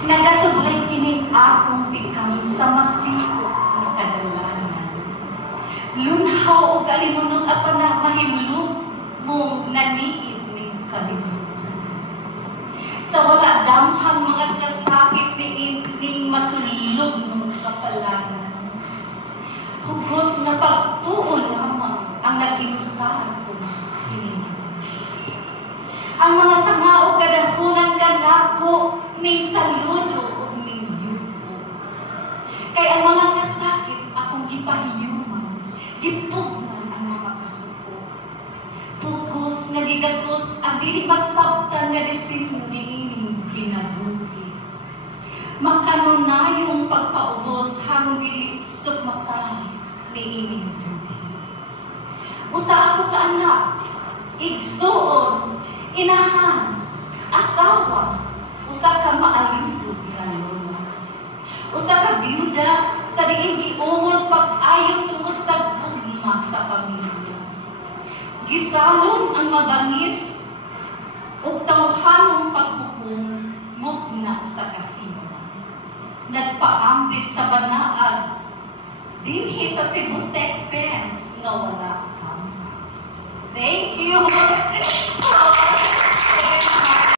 Nagasubay kinin akong pikang sa masiko nga kadalanan. Lunhaw o kalimunong apa na mahimlong mong naniid ning kalimutan. Sa wala damhang mga kasakit ni ining masulog ng kapalanan. Hugot na pagtuo lamang ang nag-inusahan ko hininga. Ang mga sanga o kadahunan kanako ning saludo o ning yuko. Kaya ang mga kasakit akong gipahiyuman, gipugnan ang mga kasuko. Pugos nga gigagos ang dili masabtan nga disenyo ni ining kinabuhi. Makanunayong pagpaubos hang dili sukmatan ni ining buhi. Usa ako ka anak, igsuon, inahan, asawa, usa ka maalindog nga lolo. Usa ka biyuda sa diin giungol pag-ayo tungod sa gugma sa pamilya. Gisalom ang mabangis ug tawhanong paghukom mugna sa kasimba. Nagpaambit sa banaag dinhi sa Cebu Tech Fence nga wala. Thank you.